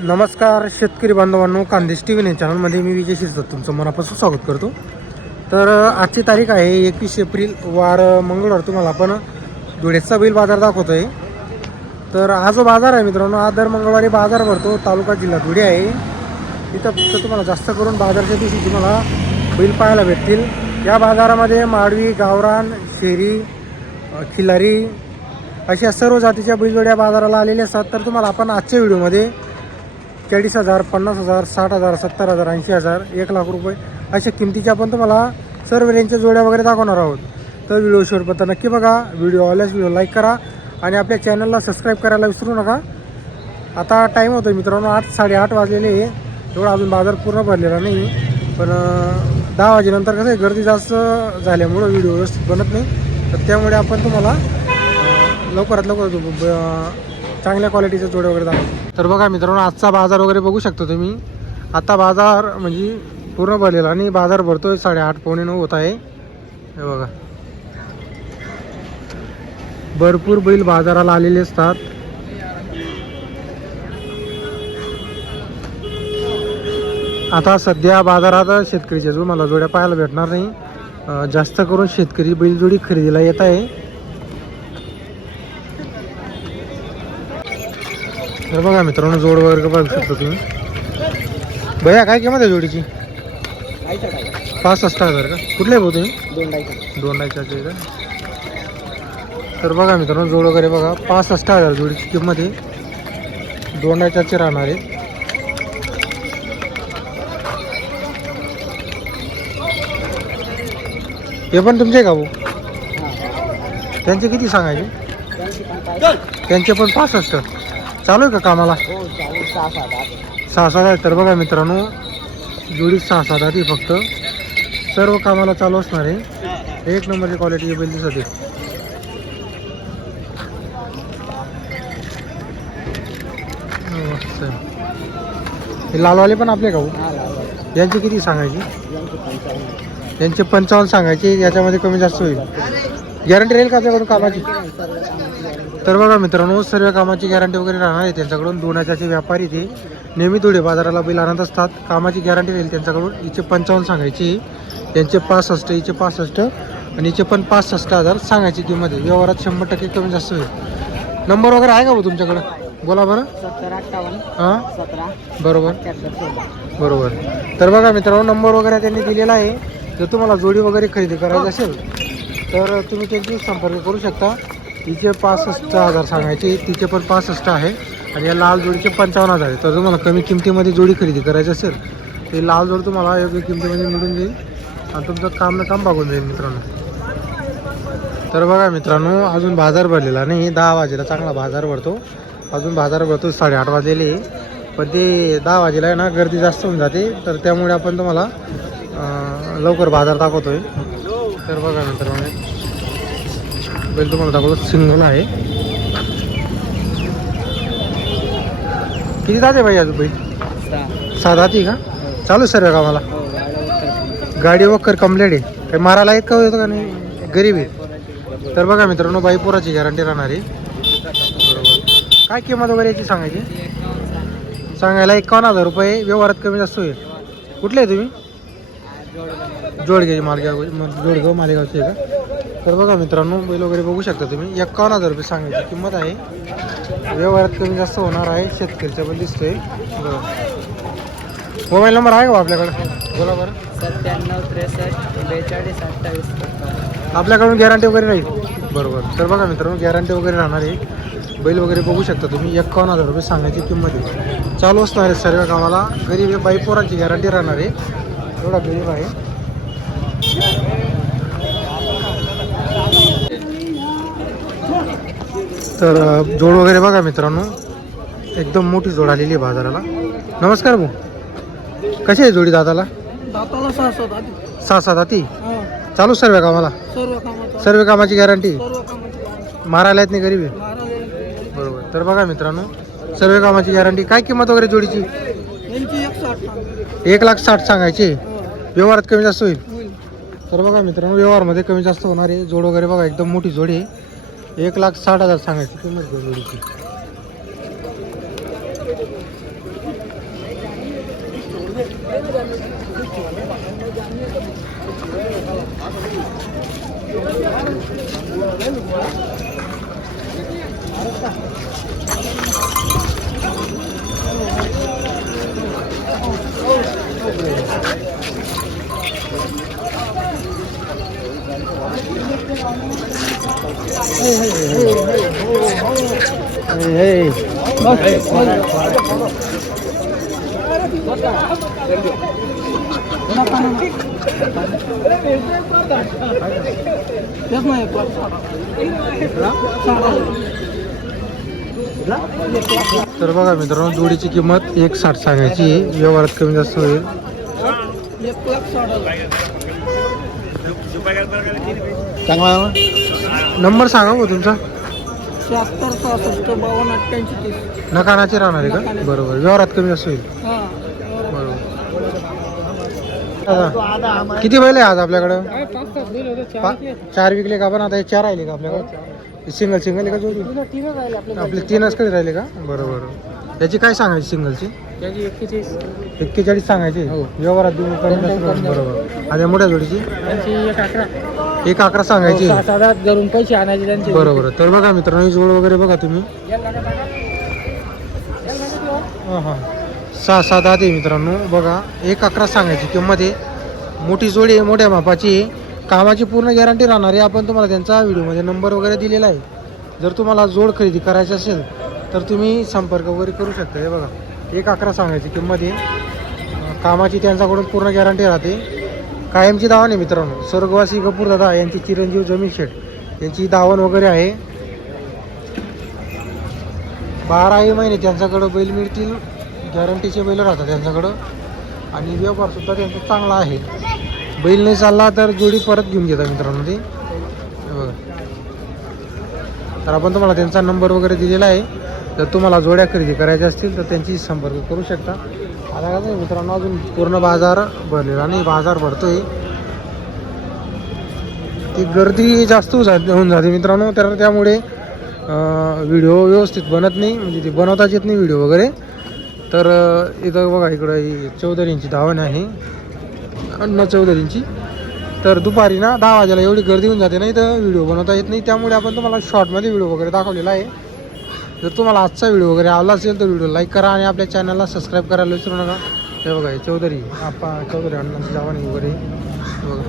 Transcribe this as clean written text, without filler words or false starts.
नमस्कार शेतकरी बांधवांनो, कांदेश टी व्ही चॅनलमध्ये मी विजय शिरसाट तुमचं मनापासून स्वागत करतो. तर आजची तारीख आहे 21 एप्रिल वार मंगळवार. तुम्हाला आपण धुळेचा बैल बाजार दाखवतो आहे. तर हा जो बाजार आहे मित्रांनो, हा दर मंगळवारी बाजार भरतो. तालुका जिल्हा धुळे आहे. इथं फक्त तुम्हाला जास्त करून बाजारच्या दिवशी तुम्हाला बैल पाहायला भेटतील. या बाजारामध्ये माडवी, गावरान, शेरी, खिलारी अशा सर्व जातीच्या बैलजोड्या बाजाराला आलेल्या असतात. तर तुम्हाला आपण आजच्या व्हिडिओमध्ये 40,000, 50,000, 60,000, 70,000, 80,000, 1,00,000 रुपये अशा किमतीच्या आपण तुम्हाला सर्व रेंजच्या जोड्या वगैरे दाखवणार आहोत. तर व्हिडिओ शेवटपर्यंत नक्की बघा. व्हिडिओ आवडल्यास व्हिडिओ लाईक करा आणि आपल्या चॅनलला सबस्क्राईब करायला विसरू नका. आता टाईम होतो मित्रांनो, 8-8:30 वाजलेले आहे. एवढा अजून बाजार पूर्ण भरलेला नाही, पण 10 वाजेनंतर कसं आहे, गर्दी जास्त झाल्यामुळं व्हिडिओ व्यवस्थित बनत नाही. तर त्यामुळे आपण तुम्हाला लवकरात लवकर चांगल्या क्वालिटीच्या जोड्या वगैरे दाखवतो. तर बघा मित्रांनो, आजचा बाजार वगैरे बघू शकतो तुम्ही. आता बाजार म्हणजे पूर्ण भरलेला आणि बाजार भरतोय 8:30-8:45 होत आहे. हे बघा, भरपूर बैल बाजाराला आलेले असतात. आता सध्या बाजारात शेतकरीच्या जो मला जोड्या पाहायला भेटणार नाही. जास्त करून शेतकरी बैलजोडी खरेदीला येत आहे. तर बघा मित्रांनो, जोड वगैरे बघू शकतो तुम्ही. भैया काय किंमत आहे जोडीची? 65,000 का? कुठले भाऊ तुम्ही? दोंडाईचाचे का? तर बघा मित्रांनो, जोड वगैरे बघा, 65,000 जोडीची किंमत आहे. दोंडाईचाचे राहणार आहे. हे पण तुमचे का भाऊ? त्यांचे किती सांगायचे? त्यांचे पण 65. चालू आहे का कामाला? 6-7 आहे. तर बघा मित्रांनो, जोडी 6-7 आहे फक्त. सर्व कामाला चालू असणार आहे. एक नंबरची क्वालिटी बैल दिसत आहे. हे लालवाले पण आपले का? यांची किती सांगायची? यांचे 55 सांगायचे. याच्यामध्ये कमी जास्त होईल. गॅरंटी राहील का आपल्याकडून कामाची? तर बघा मित्रांनो, सर्व कामाची गॅरंटी वगैरे राहणार आहे त्यांच्याकडून. दोनाच्याचे व्यापारी ते नेहमी थोडे बाजाराला बैल आणत असतात. कामाची गॅरंटी राहील त्यांच्याकडून. हिचे 55 सांगायची, यांचे 65, हिचे 65 आणि हिचे पण 65,000 सांगायची किंमत आहे. व्यवहारात 100% कमी जास्त होईल. नंबर वगैरे आहे का भाऊ तुमच्याकडं? बोला बरं. 70-58 हां 17 बरोबर 74 बरोबर. तर बघा मित्रांनो, नंबर वगैरे त्यांनी दिलेला आहे. जर तुम्हाला जोडी वगैरे खरेदी करायची असेल तर तुम्ही त्यांची संपर्क करू शकता. तिचे 65,000 सांगायचे, तिचे पण 65 आहे आणि या लाल जोडीचे 55,000 आहे. तर तुम्हाला कमी किमतीमध्ये जोडी खरेदी करायची असेल ते लाल जोड तुम्हाला योग्य किमतीमध्ये मिळून जाईल आणि तुमचं काम भागून जाईल मित्रांनो. तर बघा मित्रांनो, अजून बाजार भरलेला नाही. 10 वाजेला चांगला बाजार भरतो. अजून बाजार भरतो 8:30 वाजलेले, पण ते 10 वाजेला आहे ना, गर्दी जास्त होऊन जाते. तर त्यामुळे आपण तुम्हाला लवकर बाजार दाखवतोय. तर बघा मित्रांनो, बैल तुम्हाला दाखवतो, सिंगल आहे. किती जाते भाई अजून बैल? 6 जाती का? चालू सर्व कामाला? गाडी वक्कर कंप्लेट आहे. काही मारायला येत का होतं का नाही? गरीब आहे. तर बघा मित्रांनो, बाईपुराची गॅरंटी राहणार आहे. बरोबर. काय किंमत वगैरे याची सांगायची? सांगायला 51,000 रुपये. व्यवहारात कमी जास्त होईल. कुठले आहे तुम्ही? जोडगे जोडगाव मालेगावचे आहे का? तर बघा मित्रांनो, बैल वगैरे बघू शकता तुम्ही. 51,000 रुपये सांगायची किंमत आहे. व्यवहारात कमी जास्त होणार आहे. शेतकरीचा बैल दिसतोय. बरं, मोबाईल नंबर आहे का आपल्याकडे? बोला बरं. 97 63 42 28. आपल्याकडून गॅरंटी वगैरे राहील? बरोबर. तर बघा मित्रांनो, गॅरंटी वगैरे राहणार आहे. बैल वगैरे बघू शकता तुम्ही. 51,000 रुपये सांगायची किंमत आहे. चालू असणार आहे सर्व कामाला. गरीब आहे, बाईपोरांची गॅरंटी राहणार आहे. एवढा गरीब आहे. तर जोड वगैरे बघा मित्रांनो, एकदम मोठी जोड आलेली आहे बाजाराला. नमस्कार भाऊ, कशी आहे जोडी दादाला? 6-7 जाती. चालू सर्व कामाला? सर्व कामाची गॅरंटी? मारायला येत नाही, गरीब आहे. बरोबर. तर बघा मित्रांनो, सर्व कामाची गॅरंटी. काय किंमत वगैरे जोडीची? 1,60,000 सांगायची. व्यवहारात कमी जास्त होईल. तर बघा मित्रांनो, व्यवहारमध्ये कमी जास्त होणार आहे. जोड वगैरे बघा, एकदम मोठी जोडी आहे. 1,60,000 सांगायची किंमत जोडीची. तर बघा मित्रांनो, जोडीची किंमत 1.60 सांगायची आहे. व्यवहारात कमी जास्त होईल. चांगला नंबर सांगा हो तुमचा. 76 66 52 88 30. नकानाचे राहणार आहे का? बरोबर, व्यवहारात कमी जास्त होईल. हां बरोबर. दादा, किती बैल आहे आज आपल्याकडं? 5-7 दिले होते, 4 विकले का? पण आता हे 4 राहिले का आपल्याकडे? सिंगल आहे का जोडी? तीन राहिले आपले 3च कडे राहिले का? बरोबर. याची काय सांगायची सिंगलची? त्याची 41 सांगायची. व्यवहारात देऊन कमी जास्त करून. बरोबर. आणि या मोठ्या जोडीची त्यांची 1-11. 1.11 सांगायची. 7-8 घरून पैसे आणायचे त्यांचे. बरोबर. तर बघा मित्रांनो, ही जोड वगैरे बघा तुम्ही. हां 6-7 आहे मित्रांनो. बघा 1.11 सांगायची किंमत आहे. मोठी जोडी आहे, मोठ्या मापाची आहे. कामाची पूर्ण गॅरंटी राहणार आहे. आपण तुम्हाला त्यांचा व्हिडिओमध्ये नंबर वगैरे दिलेला आहे. जर तुम्हाला जोड खरेदी करायची असेल तर तुम्ही संपर्क वगैरे करू शकता. हे बघा 1.11 सांगायची किंमत आहे. कामाची त्यांच्याकडून पूर्ण गॅरंटी राहते. कायमची दावण आहे मित्रांनो. स्वर्गवासी कपूर दादा यांची चिरंजीव जमीन शेठ यांची दावण वगैरे आहे. 12 महिने त्यांच्याकडं बैल मिळतील. गॅरंटीचे बैल राहतात त्यांच्याकडं. आणि व्यवहारसुद्धा त्यांचा चांगला आहे. बैल नाही चालला तर जोडी परत घेऊन घेतात मित्रांनो ते. बघा, तर आपण तुम्हाला त्यांचा नंबर वगैरे दिलेला आहे. जर तुम्हाला जोड्या खरेदी करायच्या असतील तर त्यांची संपर्क करू शकता. आता काय मित्रांनो, अजून पूर्ण बाजार भरलेला नाही. बाजार भरतोय, ती गर्दी जास्त होऊन जाते मित्रांनो. तर त्यामुळे व्हिडिओ व्यवस्थित बनत नाही, म्हणजे ते बनवताच येत नाही व्हिडिओ वगैरे. तर इथं बघा, इकडं ही चौधरींची धावण आहे, अण्णा चौधरींची. तर दुपारी ना 10 वाजेला एवढी गर्दी होऊन जाते नाही, तर व्हिडिओ बनवता येत नाही. त्यामुळे आपण तुम्हाला शॉर्टमध्ये व्हिडिओ वगैरे दाखवलेला आहे. जर तुम्हाला आजचा व्हिडिओ वगैरे आवडला असेल तर व्हिडिओ लाईक करा आणि आपल्या चॅनलला सबस्क्राईब करायला विसरू नका. हे बघा, हे चौधरी अण्णांची धावण वगैरे बघा.